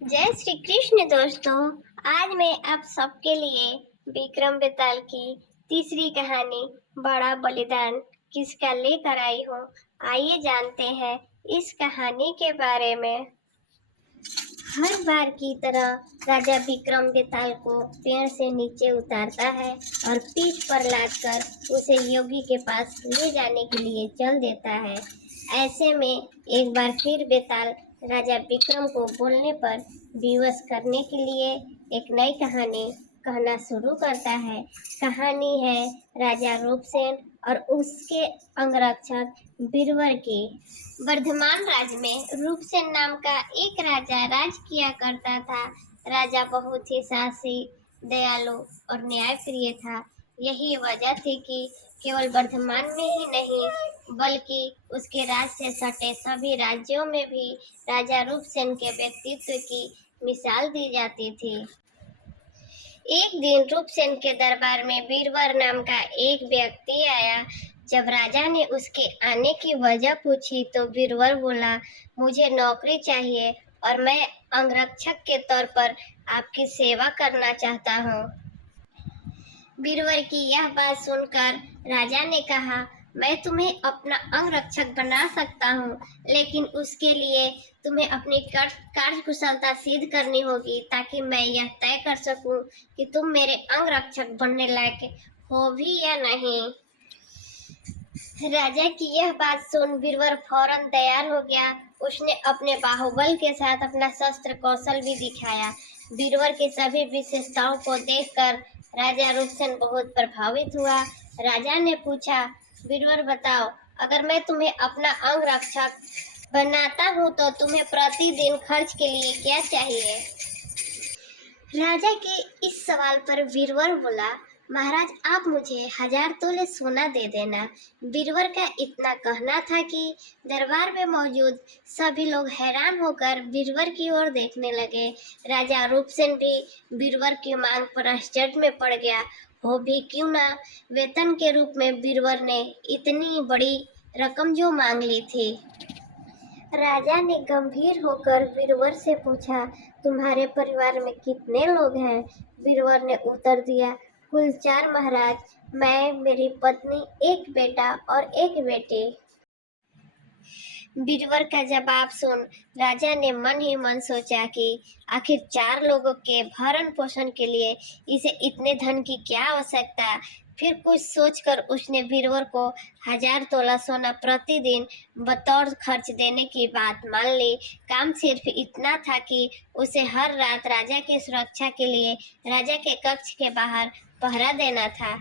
जय श्री कृष्ण दोस्तों। आज मैं आप सबके लिए विक्रम बेताल की तीसरी कहानी बड़ा बलिदान किसका लेकर आई हूँ। आइए जानते हैं इस कहानी के बारे में। हर बार की तरह राजा विक्रम बेताल को पेड़ से नीचे उतारता है और पीठ पर लादकर उसे योगी के पास ले जाने के लिए चल देता है। ऐसे में एक बार फिर बेताल राजा विक्रम को बोलने पर विवश करने के लिए एक नई कहानी कहना शुरू करता है। कहानी है राजा रूपसेन और उसके अंगरक्षक बीरबल की। वर्धमान राज्य में रूपसेन नाम का एक राजा राज किया करता था। राजा बहुत ही साहसी, दयालु और न्यायप्रिय था। यही वजह थी कि केवल वर्धमान में ही नहीं बल्कि उसके राज से सटे सभी राज्यों में भी राजा रूपसेन के व्यक्तित्व की मिसाल दी जाती थी। एक दिन रूपसेन के दरबार में बीरबल नाम का एक व्यक्ति आया। जब राजा ने उसके आने की वजह पूछी तो बीरबल बोला, मुझे नौकरी चाहिए और मैं अंगरक्षक के तौर पर आपकी सेवा करना चाहता हूँ। बीरबल की यह बात सुनकर राजा ने कहा, मैं तुम्हें अपना अंगरक्षक बना सकता हूँ, लेकिन उसके लिए तुम्हें अपनी कार्य कुशलता सिद्ध करनी होगी ताकि मैं यह तय कर सकूं कि तुम मेरे अंगरक्षक बनने लायक हो भी या नहीं। राजा की यह बात सुन बीरबल फौरन तैयार हो गया। उसने अपने बाहुबल के साथ अपना शस्त्र कौशल भी दिखाया। बीरबल की सभी विशेषताओं को देखकर राजा रूपसेन बहुत प्रभावित हुआ। राजा ने पूछा, बीरबल बताओ, अगर मैं तुम्हें अपना अंगरक्षक बनाता हूँ तो तुम्हें प्रतिदिन खर्च के लिए क्या चाहिए? राजा के इस सवाल पर बीरबल बोला, महाराज आप मुझे 1000 तोले सोना दे देना। बीरबल का इतना कहना था कि दरबार में मौजूद सभी लोग हैरान होकर बीरबल की ओर देखने लगे। राजा रूपसेन भी बीरबल की मांग पर आश्चर्य में पड़ गया। हो भी क्यों ना, वेतन के रूप में बीरबल ने इतनी बड़ी रकम जो मांग ली थी। राजा ने गंभीर होकर बीरबल से पूछा, तुम्हारे परिवार में कितने लोग हैं? बीरबल ने उत्तर दिया, कुल 4 महाराज, मैं, मेरी पत्नी, एक बेटा और एक बेटी। बीरबल का जवाब सुन राजा ने मन ही मन सोचा कि आखिर 4 लोगों के भरण पोषण के लिए इसे इतने धन की क्या आवश्यकता। फिर कुछ सोचकर उसने बीरबल को 1000 तोला सोना प्रतिदिन बतौर खर्च देने की बात मान ली। काम सिर्फ इतना था कि उसे हर रात राजा की सुरक्षा के लिए राजा के कक्ष के बाहर पहरा देना था।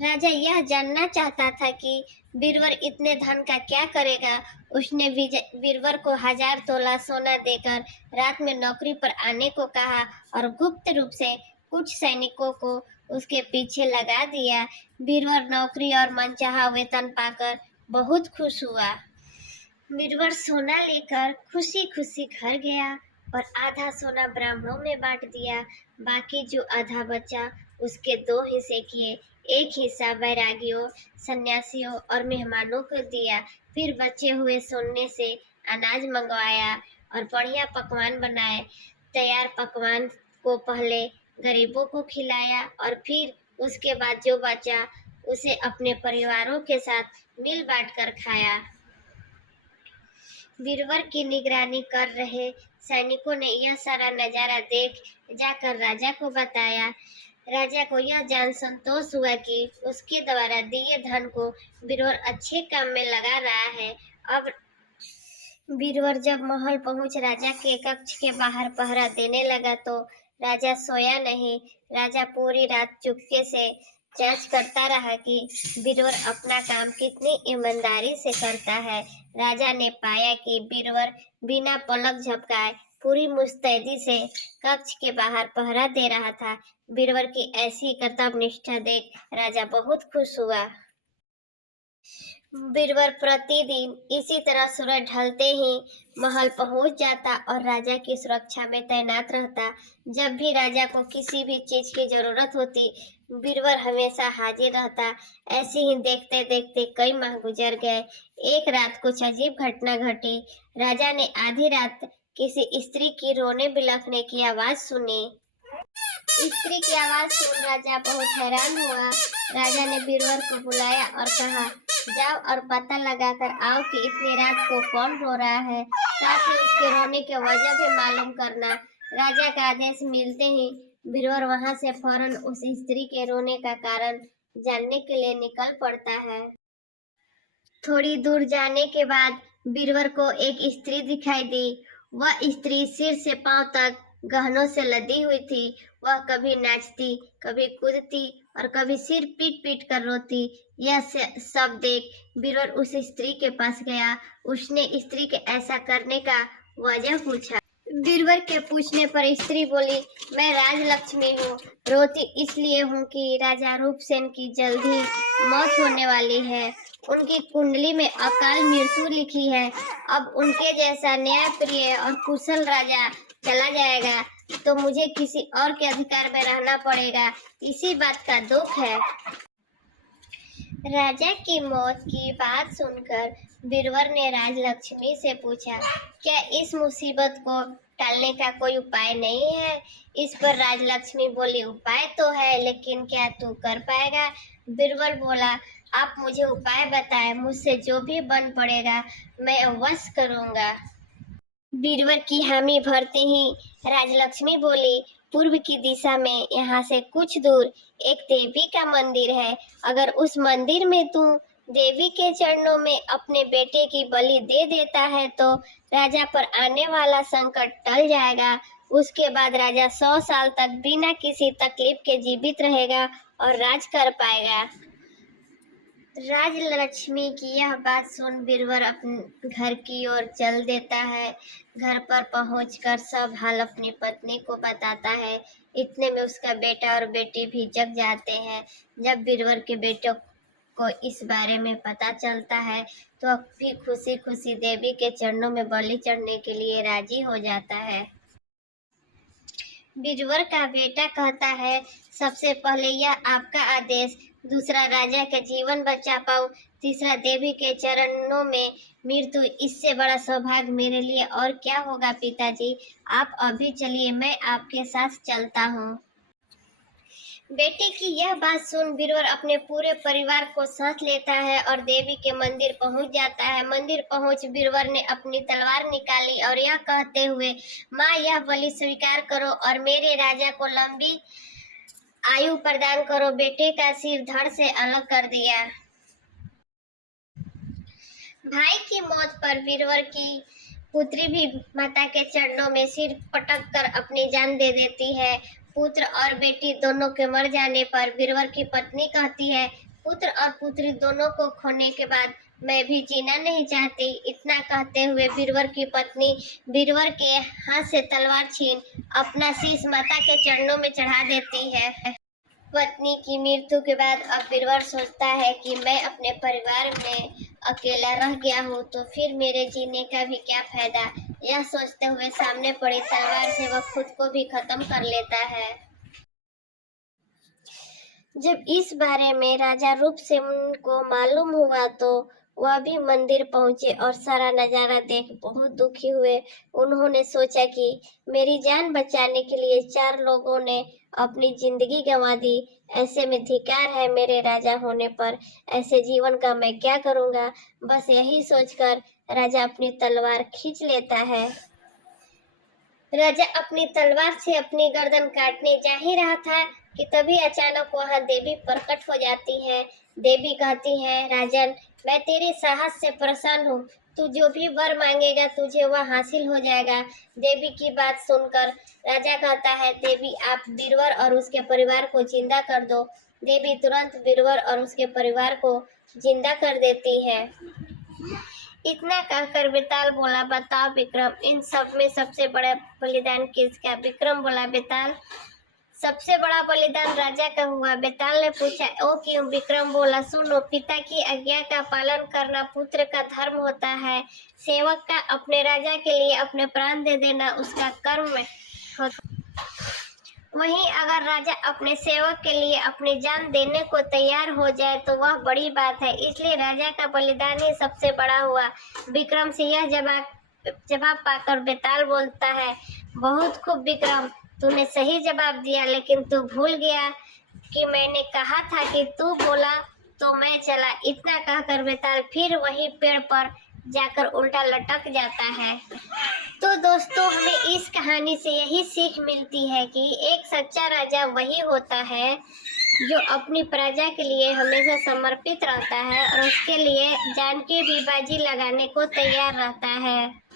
राजा यह जानना चाहता था कि बीरबल इतने धन का क्या करेगा। उसने बीरबल को 1000 तोला सोना देकर रात में नौकरी पर आने को कहा और गुप्त रूप से कुछ सैनिकों को उसके पीछे लगा दिया। बीरबल नौकरी और मनचाहा वेतन पाकर बहुत खुश हुआ। बीरबल सोना लेकर खुशी खुशी घर गया और आधा सोना ब्राह्मणों में बांट दिया। बाकी जो आधा बचा उसके 2 हिस्से किए। एक हिस्सा बैरागियों, सन्यासियों और मेहमानों को दिया। फिर बचे हुए सोने से अनाज मंगवाया और बढ़िया पकवान बनाए। तैयार पकवान को पहले गरीबों को खिलाया और फिर उसके बाद जो बचा उसे अपने परिवारों के साथ मिल बांट कर खाया। बीरबल की निगरानी कर रहे सैनिकों ने यह सारा नजारा देख जाकर राजा को बताया। राजा को यह जान संतोष हुआ कि उसके द्वारा दिए धन को बीरबल अच्छे काम में लगा रहा है। अब बीरबल जब महल पहुंच राजा के कक्ष के बाहर पहरा देने लगा तो राजा सोया नहीं। राजा पूरी रात चुपके से जांच करता रहा कि बीरबल अपना काम कितनी ईमानदारी से करता है। राजा ने पाया कि बीरबल बिना पलक झपकाए पूरी मुस्तैदी से कक्ष के बाहर पहरा दे रहा था। बीरबल की ऐसी कर्तव्यनिष्ठा देख राजा बहुत खुश हुआ। बीरबल प्रतिदिन इसी तरह सूरज ढलते ही महल पहुंच जाता और राजा की सुरक्षा में तैनात रहता। जब भी राजा को किसी भी चीज की जरूरत होती बीरबल हमेशा हाजिर रहता। ऐसे ही देखते देखते कई माह गुजर गए। एक रात कुछ अजीब घटना घटी। राजा ने आधी रात किसी स्त्री की रोने बिलखने की आवाज सुनी। स्त्री की आवाज सुन राजा बहुत हैरान हुआ। राजा ने बीरबल को बुलाया और कहा, जाओ और पता लगाकर आओ कि इतनी रात को कौन रो रहा है, साथ ही उसके रोने की वजह भी मालूम करना। राजा का आदेश मिलते ही बीरबल वहां से फौरन उस स्त्री के रोने का कारण जानने के लिए निकल पड़ता है। थोड़ी दूर जाने के बाद बीरबल को एक स्त्री दिखाई दी। वह स्त्री सिर से पांव तक गहनों से लदी हुई थी। वह कभी नाचती, कभी कूदती और कभी सिर पीट पीट कर रोती। यह सब देख बीरबल उस स्त्री के पास गया। उसने स्त्री के ऐसा करने का वजह पूछा। बीरबल के पूछने पर स्त्री बोली, मैं राजलक्ष्मी हूँ। रोती इसलिए हूँ कि राजा रूपसेन की जल्दी मौत होने वाली है। उनकी कुंडली में अकाल मृत्यु लिखी है। अब उनके जैसा न्यायप्रिय और कुशल राजा चला जाएगा तो मुझे किसी और के अधिकार में रहना पड़ेगा। इसी बात का दुख है। राजा की मौत की बात सुनकर बीरबल ने राजलक्ष्मी से पूछा, क्या इस मुसीबत को टालने का कोई उपाय नहीं है? इस पर राजलक्ष्मी बोली, उपाय तो है, लेकिन क्या तू कर पाएगा? बीरबल बोला, आप मुझे उपाय बताएं, मुझसे जो भी बन पड़ेगा मैं अवश्य करूंगा। बीरबल की हामी भरते ही राजलक्ष्मी बोली, पूर्व की दिशा में यहाँ से कुछ दूर एक देवी का मंदिर है। अगर उस मंदिर में तू देवी के चरणों में अपने बेटे की बलि दे देता है तो राजा पर आने वाला संकट टल जाएगा। उसके बाद राजा 100 साल तक बिना किसी तकलीफ के जीवित रहेगा और राज कर पाएगा। राजलक्ष्मी की यह बात सुन बीरबल अपने घर की ओर चल देता है। घर पर पहुंचकर सब हाल अपनी पत्नी को बताता है। इतने में उसका बेटा और बेटी भी जग जाते हैं। जब बीरबल के बेटे को इस बारे में पता चलता है तो भी खुशी खुशी देवी के चरणों में बलि चढ़ने के लिए राजी हो जाता है। बीरबल का बेटा कहता है, सबसे पहले यह आपका आदेश, दूसरा राजा का जीवन बचा पाऊं, तीसरा देवी के चरणों में मृत्यु। इससे बड़ा सौभाग्य मेरे लिए और क्या होगा पिताजी। आप अभी चलिए, मैं आपके साथ चलता हूँ। बेटे की यह बात सुन बीरबल अपने पूरे परिवार को साथ लेता है और देवी के मंदिर पहुंच जाता है। मंदिर पहुंच बीरबल ने अपनी तलवार निकाली और यह कहते हुए, माँ यह बलि स्वीकार करो और मेरे राजा को लंबी आयु प्रदान करो। बेटे का सिर धड़ से अलग कर दिया। भाई की मौत पर बीरबल की पुत्री भी माता के चरणों में सिर पटक कर अपनी जान दे देती है। पुत्र और बेटी दोनों के मर जाने पर बीरबल की पत्नी कहती है, पुत्र और पुत्री दोनों को खोने के बाद मैं भी जीना नहीं चाहती। इतना कहते हुए बीरबल की पत्नी बीरबल के हाथ से तलवार छीन अपना शीश माता के चरणों में चढ़ा देती है। पत्नी की मृत्यु के बाद अब बीरबल सोचता है कि मैं अपने परिवार में अकेला रह गया हूँ तो फिर मेरे जीने का भी क्या फायदा। यह सोचते हुए सामने पड़ी तलवार से वह खुद को भी खत्म कर लेता है। जब इस बारे में राजा रूपसेन को मालूम हुआ तो वह भी मंदिर पहुंचे और सारा नजारा देख बहुत दुखी हुए। उन्होंने सोचा कि मेरी जान बचाने के लिए 4 लोगों ने अपनी जिंदगी गंवा दी। ऐसे में धिक्कार है मेरे राजा होने पर। ऐसे जीवन का मैं क्या करूंगा। बस यही सोचकर राजा अपनी तलवार खींच लेता है। राजा अपनी तलवार से अपनी गर्दन काटने जा ही रहा था कि तभी अचानक वहां देवी प्रकट हो जाती है। देवी कहती है, राजन मैं तेरे साहस से प्रसन्न हूँ। तू जो भी वर मांगेगा तुझे वह हासिल हो जाएगा। देवी की बात सुनकर राजा कहता है, देवी आप बीरबल और उसके परिवार को जिंदा कर दो। देवी तुरंत बीरबल और उसके परिवार को जिंदा कर देती है। इतना कहकर बेताल बोला, बताओ विक्रम, इन सब में सबसे बड़ा बलिदान किसका? विक्रम बोला, बेताल सबसे बड़ा बलिदान राजा का हुआ। बेताल ने पूछा, ओ क्यों? विक्रम बोला, सुनो, पिता की आज्ञा का पालन करना पुत्र का धर्म होता है। सेवक का अपने राजा के लिए अपने प्राण दे देना उसका कर्म होता। वहीं अगर राजा अपने सेवक के लिए अपनी जान देने को तैयार हो जाए तो वह बड़ी बात है। इसलिए राजा का बलिदान ही सबसे बड़ा हुआ। विक्रम से यह जवाब जवाब पाकर बेताल बोलता है, बहुत खूब विक्रम, तूने सही जवाब दिया, लेकिन तू भूल गया कि मैंने कहा था कि तू बोला तो मैं चला। इतना कहकर बेताल फिर वही पेड़ पर जाकर उल्टा लटक जाता है। तो दोस्तों, हमें इस कहानी से यही सीख मिलती है कि एक सच्चा राजा वही होता है जो अपनी प्रजा के लिए हमेशा समर्पित रहता है और उसके लिए जान के भी बाजी लगाने को तैयार रहता है।